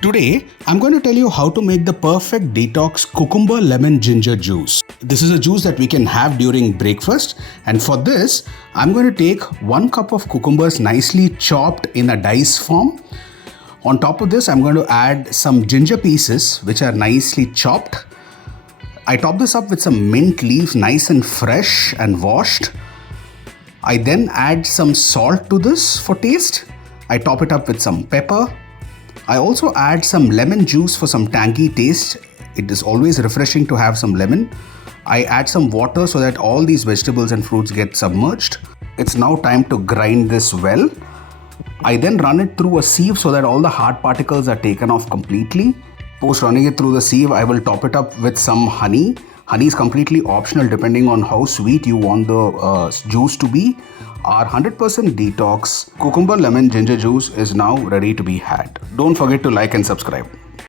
Today, I'm going to tell you how to make the perfect detox cucumber lemon ginger juice. This is a juice that we can have during breakfast, and for this, I'm going to take 1 cup of cucumbers nicely chopped in a dice form. On top of this, I'm going to add some ginger pieces which are nicely chopped. I top this up with some mint leaves, nice and fresh and washed. I then add some salt to this for taste. I top it up with some pepper. I also add some lemon juice for some tangy taste. It is always refreshing to have some lemon. I add some water so that all these vegetables and fruits get submerged. It's now time to grind this well. I then run it through a sieve so that all the hard particles are taken off completely. Post running it through the sieve, I will top it up with some honey. Honey is completely optional depending on how sweet you want the juice to be. Our 100% detox cucumber lemon ginger juice is now ready to be had. Don't forget to like and subscribe.